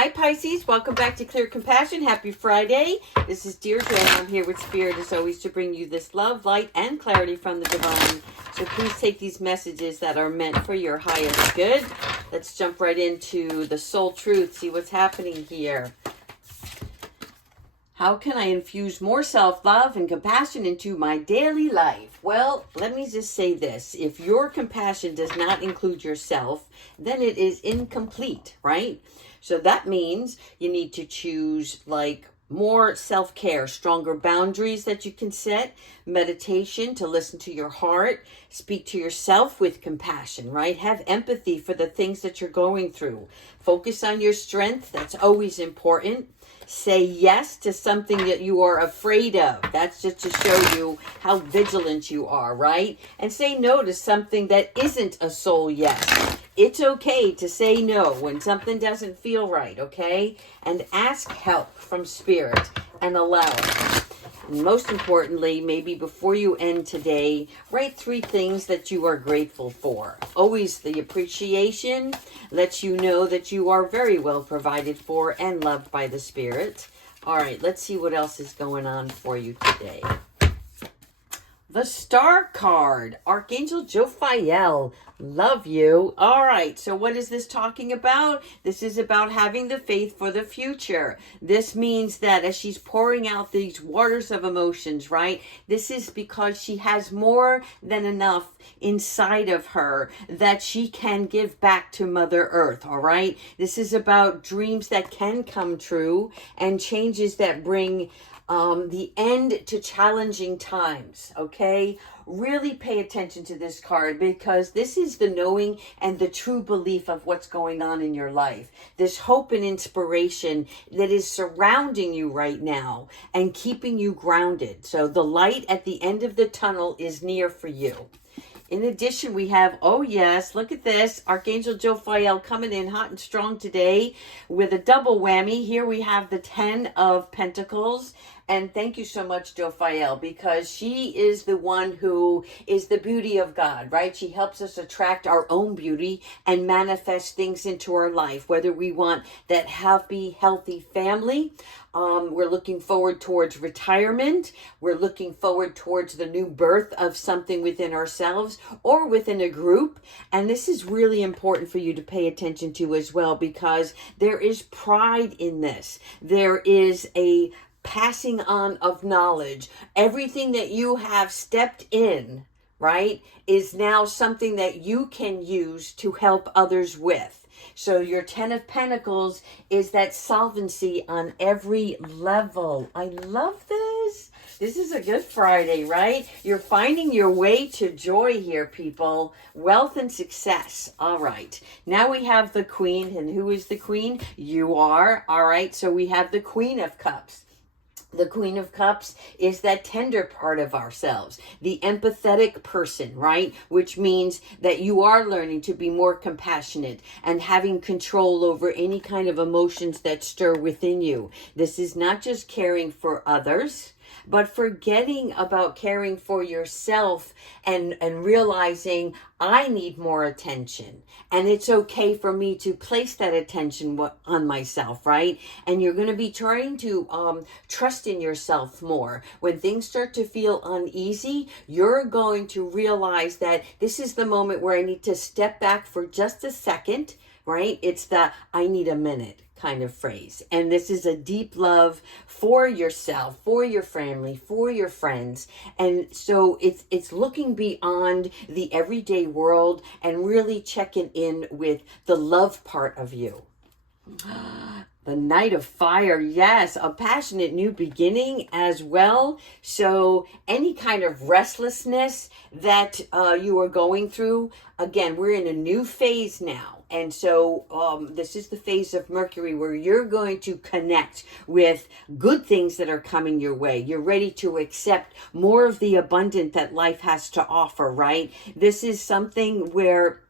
Hi Pisces, welcome back to Clear Compassion. Happy Friday. This is Deirdre and I'm here with Spirit as always to bring you this love, light, and clarity from the divine. So please take these messages that are meant for your highest good. Let's jump right into the soul truth, see what's happening here. How can I infuse more self-love and compassion into my daily life? Well, let me just say this. If your compassion does not include yourself, then it is incomplete, right? So that means you need to choose more self-care, stronger boundaries that you can set, meditation to listen to your heart, speak to yourself with compassion, right? Have empathy for the things that you're going through. Focus on your strength. That's always important. Say yes to something that you are afraid of. That's just to show you how vigilant you are, right? And say no to something that isn't a soul yes. It's okay to say no when something doesn't feel right, okay? And ask help from Spirit and allow it. And most importantly, maybe before you end today, write 3 things that you are grateful for. Always the appreciation lets you know that you are very well provided for and loved by the Spirit. All right, let's see what else is going on for you today. The Star card, Archangel Jophiel, love you. All right, so what is this talking about? This is about having the faith for the future. This means that as she's pouring out these waters of emotions, right? This is because she has more than enough inside of her that she can give back to Mother Earth, all right? This is about dreams that can come true and changes that bring the end to challenging times, okay? Really pay attention to this card because this is the knowing and the true belief of what's going on in your life. This hope and inspiration that is surrounding you right now and keeping you grounded. So the light at the end of the tunnel is near for you. In addition, we have, oh yes, look at this, Archangel Jophiel coming in hot and strong today with a double whammy. Here we have the 10 of Pentacles. And thank you so much, Jophiel, because she is the one who is the beauty of God, right? She helps us attract our own beauty and manifest things into our life, whether we want that happy, healthy family. We're looking forward towards retirement. We're looking forward towards the new birth of something within ourselves or within a group. And this is really important for you to pay attention to as well, because there is pride in this. There is a passing on of knowledge. Everything that you have stepped in, right, is now something that you can use to help others with. So your 10 of Pentacles is that solvency on every level. I love this. This is a good Friday, right? You're finding your way to joy here, people. Wealth and success. All right. Now we have the Queen. And who is the Queen? You are. All right. So we have the Queen of Cups. The Queen of Cups is that tender part of ourselves, the empathetic person, right? Which means that you are learning to be more compassionate and having control over any kind of emotions that stir within you. This is not just caring for others, but forgetting about caring for yourself and realizing I need more attention. And it's okay for me to place that attention on myself, right? And you're going to be trying to trust in yourself more. When things start to feel uneasy, you're going to realize that this is the moment where I need to step back for just a second, right? It's the I need a minute kind of phrase. And this is a deep love for yourself, for your family, for your friends. And so it's looking beyond the everyday world and really checking in with the love part of you. The Knight of Fire, yes, a passionate new beginning as well. So any kind of restlessness that you are going through, again, we're in a new phase now. And so this is the phase of Mercury where you're going to connect with good things that are coming your way. You're ready to accept more of the abundance that life has to offer, right? This is something where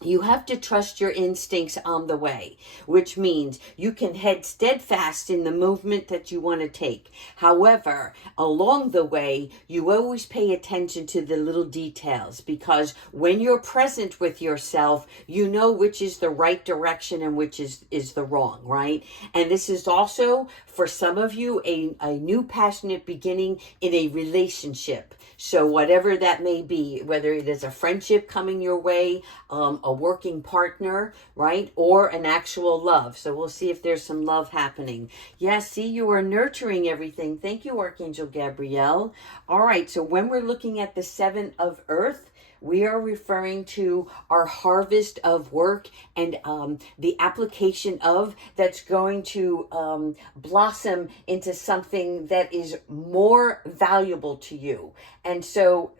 You have to trust your instincts on the way, which means you can head steadfast in the movement that you want to take. However, along the way, you always pay attention to the little details, because when you're present with yourself, you know which is the right direction and which is the wrong, right? And this is also, for some of you, a new passionate beginning in a relationship. So whatever that may be, whether it is a friendship coming your way, a working partner, right? Or an actual love. So we'll see if there's some love happening. Yes, see, you are nurturing everything. Thank you, Archangel Gabrielle. All right, so when we're looking at the Seven of Earth, we are referring to our harvest of work and the application of that's going to blossom into something that is more valuable to you. And so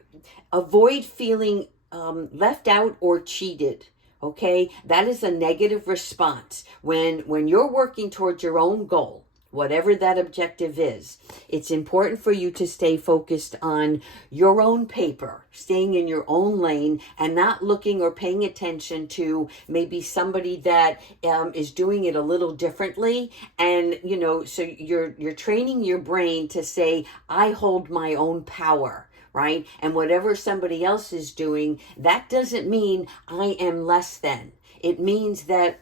avoid feeling left out or cheated. Okay, that is a negative response. When you're working towards your own goal, whatever that objective is, it's important for you to stay focused on your own paper, staying in your own lane, and not looking or paying attention to maybe somebody that is doing it a little differently. And, you know, so you're training your brain to say, I hold my own power. Right? And whatever somebody else is doing, that doesn't mean I am less than. It means that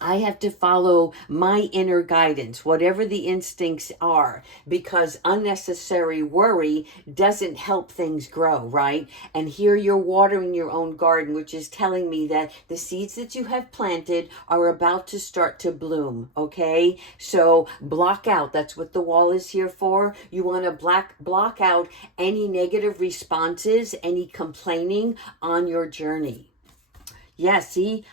I have to follow my inner guidance, whatever the instincts are, because unnecessary worry doesn't help things grow, right? And here you're watering your own garden, which is telling me that the seeds that you have planted are about to start to bloom, okay? So block out. That's what the wall is here for. You want to block out any negative responses, any complaining on your journey. Yeah, see?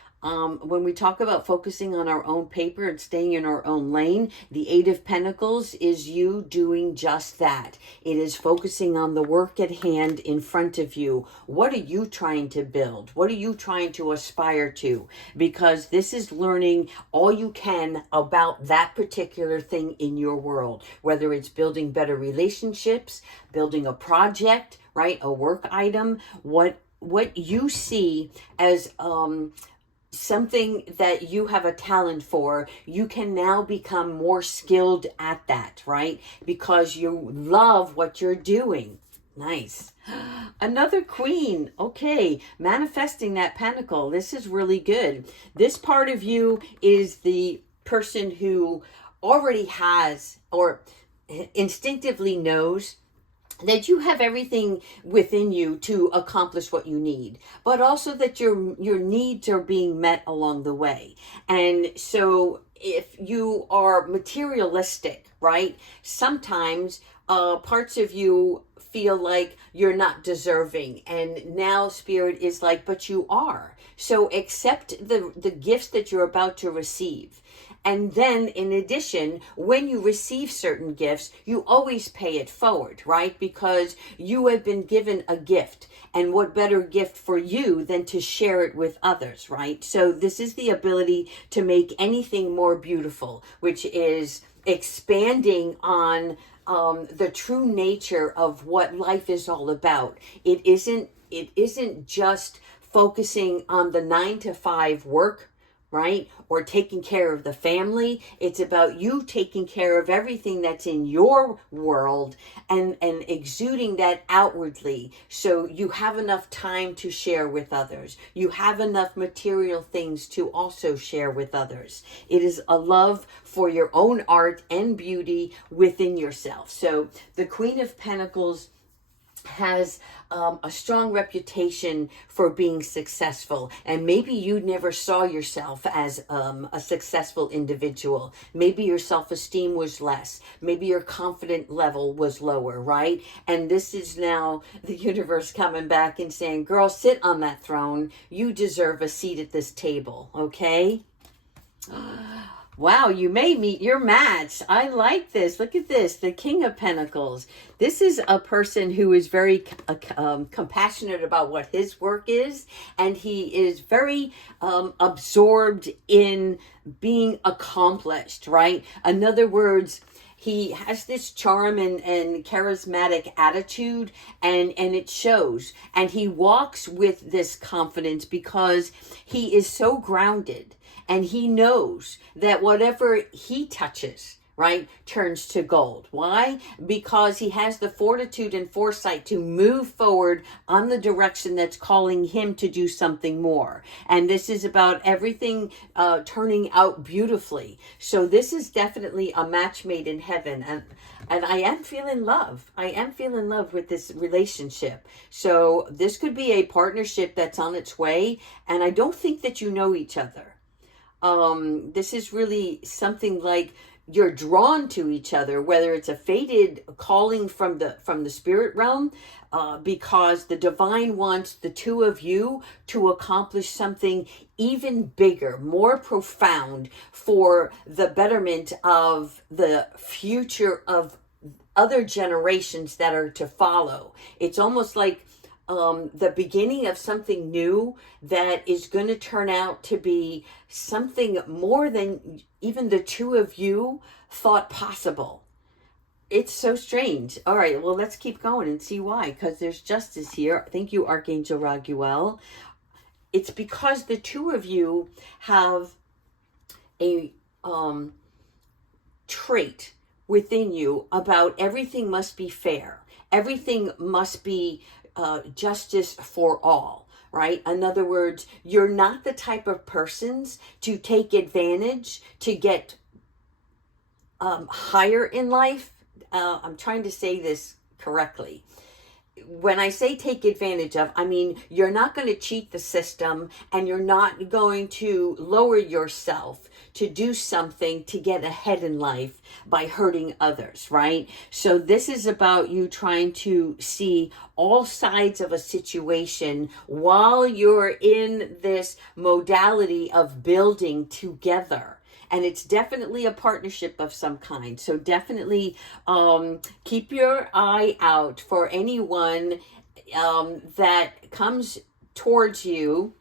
When we talk about focusing on our own paper and staying in our own lane, the Eight of Pentacles is you doing just that. It is focusing on the work at hand in front of you. What are you trying to build? What are you trying to aspire to? Because this is learning all you can about that particular thing in your world, whether it's building better relationships, building a project, right? A work item, what you see as something that you have a talent for, you can now become more skilled at that, right? Because you love what you're doing. Nice. Another queen. Okay, manifesting that pentacle. This is really good. This part of you is the person who already has or instinctively knows that you have everything within you to accomplish what you need, but also that your needs are being met along the way. And so if you are materialistic, right, sometimes parts of you feel like you're not deserving, and now Spirit is like, but you are. So accept the gifts that you're about to receive. And then in addition, when you receive certain gifts, you always pay it forward, right? Because you have been given a gift. And what better gift for you than to share it with others, right? So this is the ability to make anything more beautiful, which is expanding on the true nature of what life is all about. It isn't just focusing on the 9-to-5 work, right? Or taking care of the family. It's about you taking care of everything that's in your world and exuding that outwardly. So you have enough time to share with others. You have enough material things to also share with others. It is a love for your own art and beauty within yourself. So the Queen of Pentacles has a strong reputation for being successful, and maybe you never saw yourself as a successful individual. Maybe your self-esteem was less, maybe your confidence level was lower, right? And this is now the universe coming back and saying, girl, sit on that throne. You deserve a seat at this table, okay? Wow, you may meet your match. I like this. Look at this, the King of Pentacles. This is a person who is very compassionate about what his work is, and he is very absorbed in being accomplished, right? In other words, he has this charm and charismatic attitude, and it shows. And he walks with this confidence because he is so grounded, and he knows that whatever he touches, right, turns to gold. Why? Because he has the fortitude and foresight to move forward on the direction that's calling him to do something more. And this is about everything turning out beautifully. So this is definitely a match made in heaven. And I am feeling love. I am feeling love with this relationship. So this could be a partnership that's on its way. And I don't think that you know each other. This is really something like you're drawn to each other, whether it's a fated calling from the spirit realm, because the divine wants the two of you to accomplish something even bigger, more profound for the betterment of the future of other generations that are to follow. It's almost like the beginning of something new that is going to turn out to be something more than even the two of you thought possible. It's so strange. All right, well, let's keep going and see why, because there's justice here. Thank you, Archangel Raguel. It's because the two of you have a trait within you about everything must be fair. Everything must be justice for all, right? In other words, you're not the type of persons to take advantage to get higher in life. I'm trying to say this correctly. When I say take advantage of, I mean, you're not going to cheat the system, and you're not going to lower yourself to do something to get ahead in life by hurting others, right? So this is about you trying to see all sides of a situation while you're in this modality of building together. And it's definitely a partnership of some kind. So definitely keep your eye out for anyone that comes towards you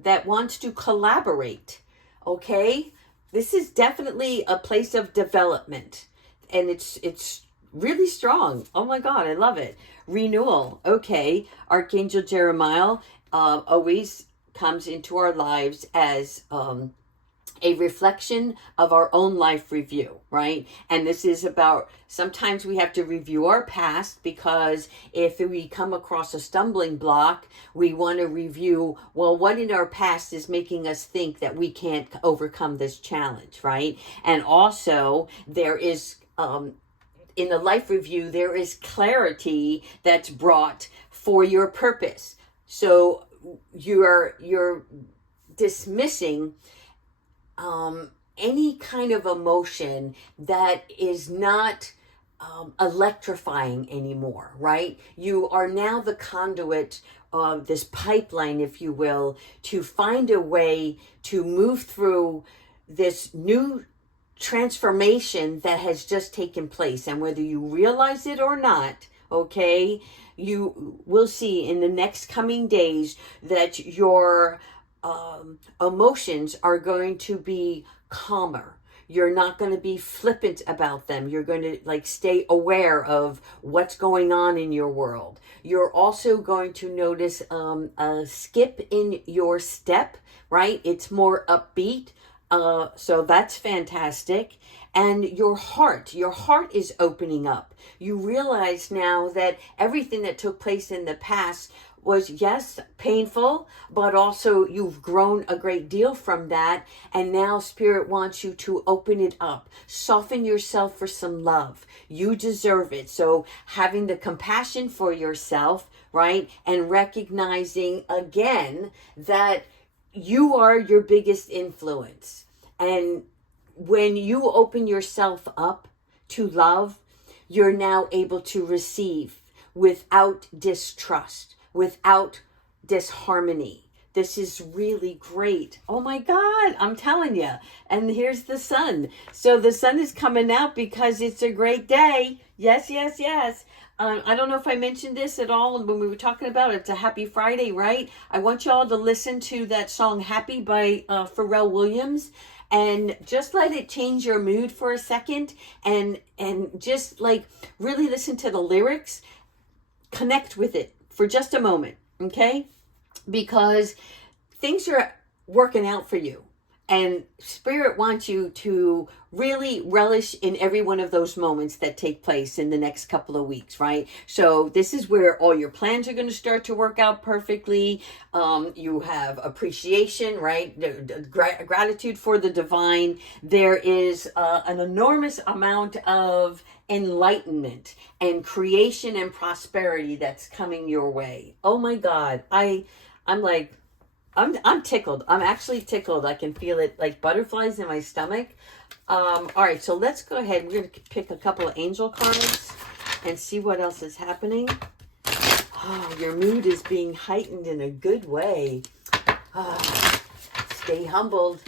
that wants to collaborate. Okay? This is definitely a place of development. And it's really strong. Oh my God, I love it. Renewal. Okay. Archangel Jeremiah always comes into our lives as a reflection of our own life review, right? And this is about, sometimes we have to review our past, because if we come across a stumbling block, we want to review, well, what in our past is making us think that we can't overcome this challenge, right? And also there is, in the life review, there is clarity that's brought for your purpose. So you're dismissing any kind of emotion that is not electrifying anymore, right? You are now the conduit of this pipeline, if you will, to find a way to move through this new transformation that has just taken place. And whether you realize it or not, okay, you will see in the next coming days that your emotions are going to be calmer. You're not going to be flippant about them. You're going to stay aware of what's going on in your world. You're also going to notice a skip in your step, right? It's more upbeat. So that's fantastic. And your heart is opening up. You realize now that everything that took place in the past was, yes, painful, but also you've grown a great deal from that. And now Spirit wants you to open it up, soften yourself for some love. You deserve it. So having the compassion for yourself, right? And recognizing again that you are your biggest influence. And when you open yourself up to love, you're now able to receive without distrust, without disharmony. This is really great. Oh my God, I'm telling you. And here's the sun. So the sun is coming out because it's a great day. Yes, yes, yes. I don't know if I mentioned this at all when we were talking about it. It's a happy Friday, right? I want you all to listen to that song Happy by Pharrell Williams. and just let it change your mood for a second, and just like really listen to the lyrics, connect with it for just a moment, okay? Because things are working out for you. And Spirit wants you to really relish in every one of those moments that take place in the next couple of weeks, right? So this is where all your plans are going to start to work out perfectly. You have appreciation, right? Gratitude for the divine. There is an enormous amount of enlightenment and creation and prosperity that's coming your way. Oh my God. I'm tickled. I'm actually tickled. I can feel it like butterflies in my stomach. All right, so let's go ahead. We're going to pick a couple of angel cards and see what else is happening. Oh, your mood is being heightened in a good way. Stay humbled.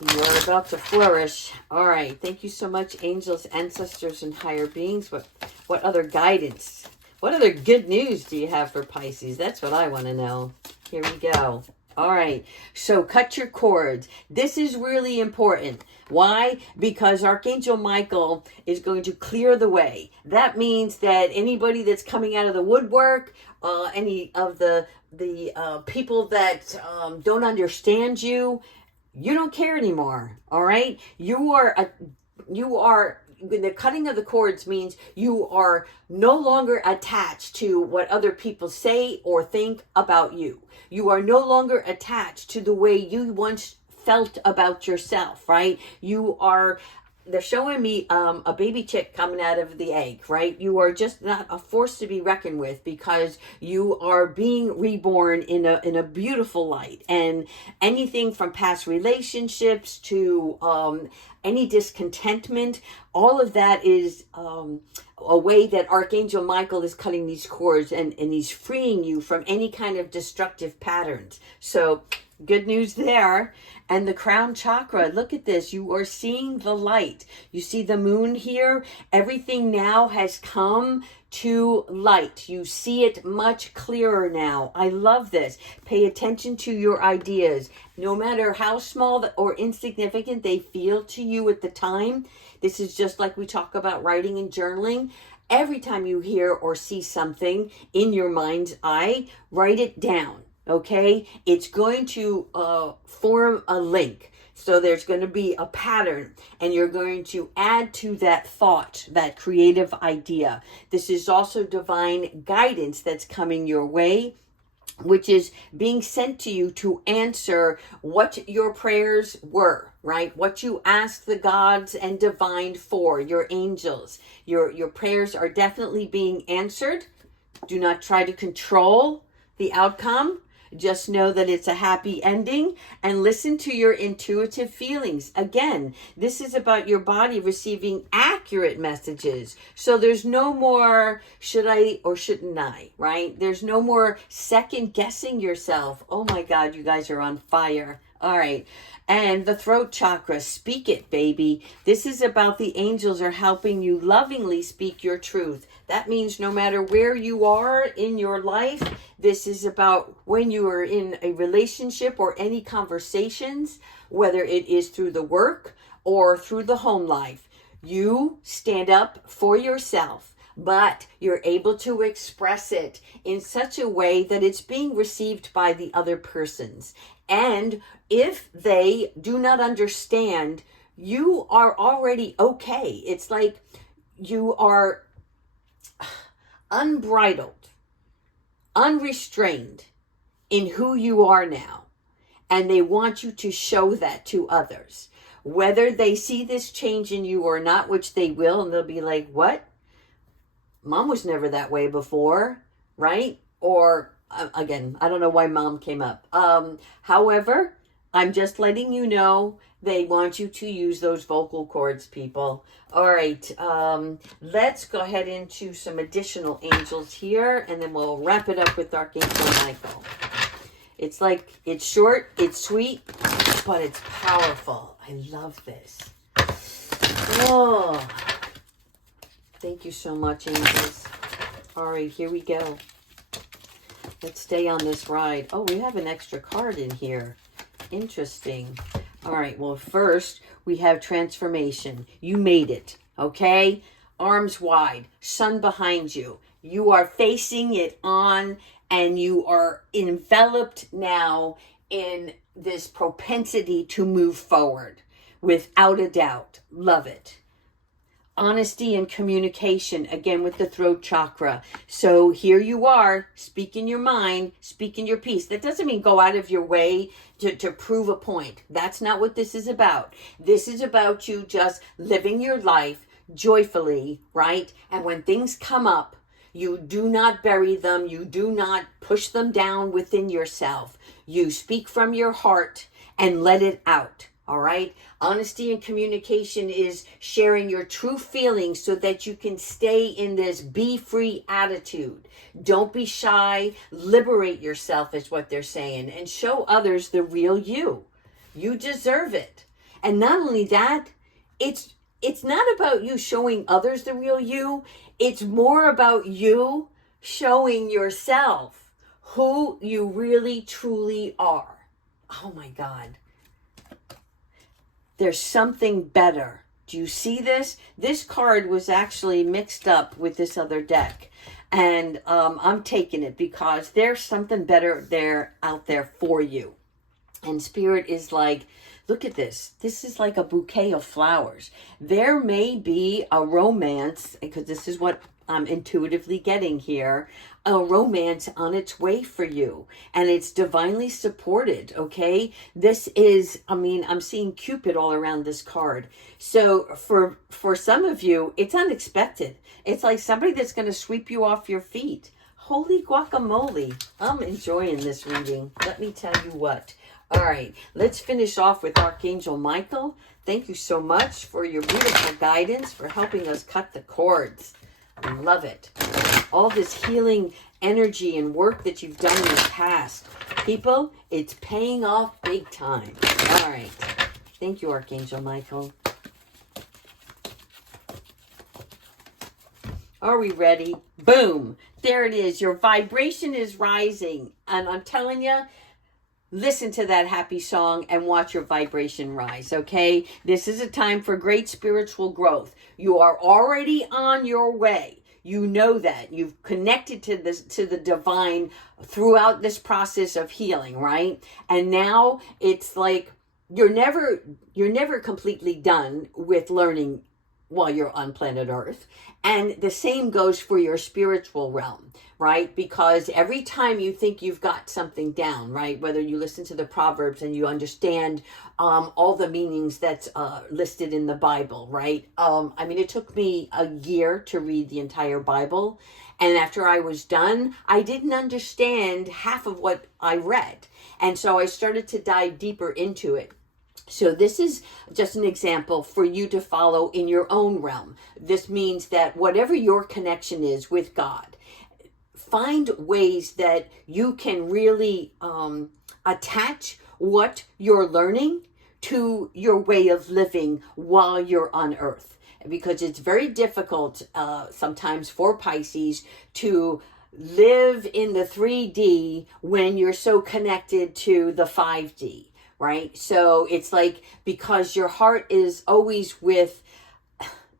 You're about to flourish. All right, thank you so much, angels, ancestors, and higher beings. What other guidance? What other good news do you have for Pisces? That's what I want to know. Here we go. All right. So cut your cords. This is really important. Why? Because Archangel Michael is going to clear the way. That means that anybody that's coming out of the woodwork, any of the people that don't understand you, you don't care anymore. All right. You are. The cutting of the cords means you are no longer attached to what other people say or think about you. You are no longer attached to the way you once felt about yourself, right? They're showing me a baby chick coming out of the egg, right? You are just not a force to be reckoned with, because you are being reborn in a beautiful light. And anything from past relationships to any discontentment, all of that is a way that Archangel Michael is cutting these cords, and he's freeing you from any kind of destructive patterns. So good news there. And the crown chakra, look at this. You are seeing the light. You see the moon here? Everything now has come to light. You see it much clearer now. I love this. Pay attention to your ideas. No matter how small or insignificant they feel to you at the time. This is just like we talk about writing and journaling. Every time you hear or see something in your mind's eye, write it down. Okay, it's going to form a link. So there's going to be a pattern, and you're going to add to that thought, that creative idea. This is also divine guidance that's coming your way, which is being sent to you to answer what your prayers were, right? What you asked the gods and divine for, your angels. Your prayers are definitely being answered. Do not try to control the outcome. Just know that it's a happy ending, and listen to your intuitive feelings. Again, this is about your body receiving accurate messages. So there's no more should I or shouldn't I, right? There's no more second guessing yourself. Oh my God, you guys are on fire. All right. And the throat chakra, speak it, baby. This is about the angels are helping you lovingly speak your truth. That means no matter where you are in your life, this is about when you are in a relationship or any conversations, whether it is through the work or through the home life. You stand up for yourself, but you're able to express it in such a way that it's being received by the other persons. And if they do not understand, you are already okay. It's like you are unbridled, unrestrained in who you are now. And they want you to show that to others. Whether they see this change in you or not, which they will, and they'll be like, what? Mom was never that way before, right? Or again, I don't know why mom came up. However, I'm just letting you know they want you to use those vocal cords, people. All right, let's go ahead into some additional angels here, and then we'll wrap it up with Archangel Michael. It's like, it's short, it's sweet, but it's powerful. I love this. Oh, thank you so much, angels. All right, here we go. Let's stay on this ride. Oh, we have an extra card in here. Interesting. All right, well, first we have transformation. You made it, okay? Arms wide, sun behind you. You are facing it on, and you are enveloped now in this propensity to move forward without a doubt. Love it. Honesty and communication, again with the throat chakra. So here you are, speaking your mind, speaking your piece. That doesn't mean go out of your way to prove a point. That's not what this is about. This is about you just living your life joyfully, right? And when things come up, you do not bury them. You do not push them down within yourself. You speak from your heart and let it out. All right. Honesty and communication is sharing your true feelings so that you can stay in this be free attitude. Don't be shy. Liberate yourself is what they're saying, and show others the real you. You deserve it. And not only that, it's not about you showing others the real you. It's more about you showing yourself who you really truly are. Oh my God. There's something better. Do you see this? This card was actually mixed up with this other deck. And I'm taking it because there's something better out there for you. And Spirit is like, look at this. This is like a bouquet of flowers. There may be a romance, because this is what I'm intuitively getting here, a romance on its way for you, and it's divinely supported. Okay, this is, I'm seeing Cupid all around this card. So for some of you, it's unexpected. It's like somebody that's going to sweep you off your feet. Holy guacamole, I'm enjoying this reading, let me tell you what. All right, let's finish off with Archangel Michael. Thank you so much for your beautiful guidance, for helping us cut the cords. I love it. All this healing energy and work that you've done in the past. People, it's paying off big time. All right. Thank you, Archangel Michael. Are we ready? Boom. There it is. Your vibration is rising. And I'm telling you, listen to that happy song and watch your vibration rise, okay? This is a time for great spiritual growth. You are already on your way. You know that. You've connected to the divine throughout this process of healing, right? And now it's like you're never completely done with learning while you're on planet Earth. And the same goes for your spiritual realm, right? Because every time you think you've got something down, right? Whether you listen to the Proverbs and you understand all the meanings that's listed in the Bible, right? It took me a year to read the entire Bible. And after I was done, I didn't understand half of what I read. And so I started to dive deeper into it. So this is just an example for you to follow in your own realm. This means that whatever your connection is with God, find ways that you can really attach what you're learning to your way of living while you're on Earth. Because it's very difficult sometimes for Pisces to live in the 3D when you're so connected to the 5D. Right? So it's like, because your heart is always with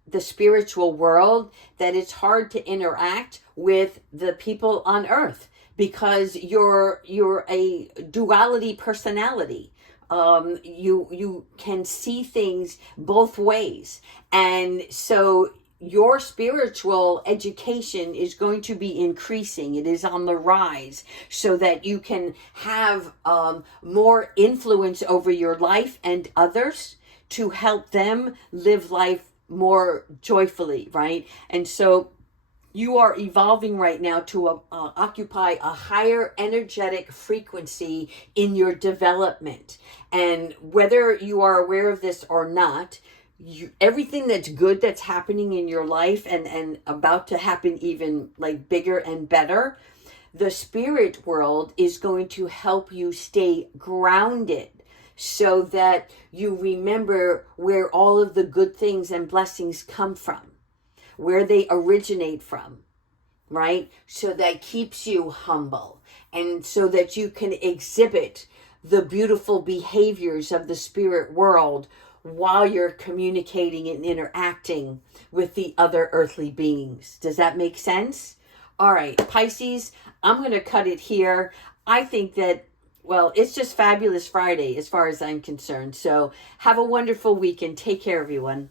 the spiritual world, that it's hard to interact with the people on Earth, because you're a duality personality. You can see things both ways. And so your spiritual education is going to be increasing. It is on the rise, so that you can have more influence over your life and others, to help them live life more joyfully, right? And so you are evolving right now to occupy a higher energetic frequency in your development. And whether you are aware of this or not, everything that's good that's happening in your life and about to happen even like bigger and better, the spirit world is going to help you stay grounded, so that you remember where all of the good things and blessings come from, where they originate from, right? So that keeps you humble, and so that you can exhibit the beautiful behaviors of the spirit world while you're communicating and interacting with the other earthly beings. Does that make sense? All right, Pisces, I'm going to cut it here. I think that, well, it's just Fabulous Friday as far as I'm concerned. So have a wonderful weekend. Take care, everyone.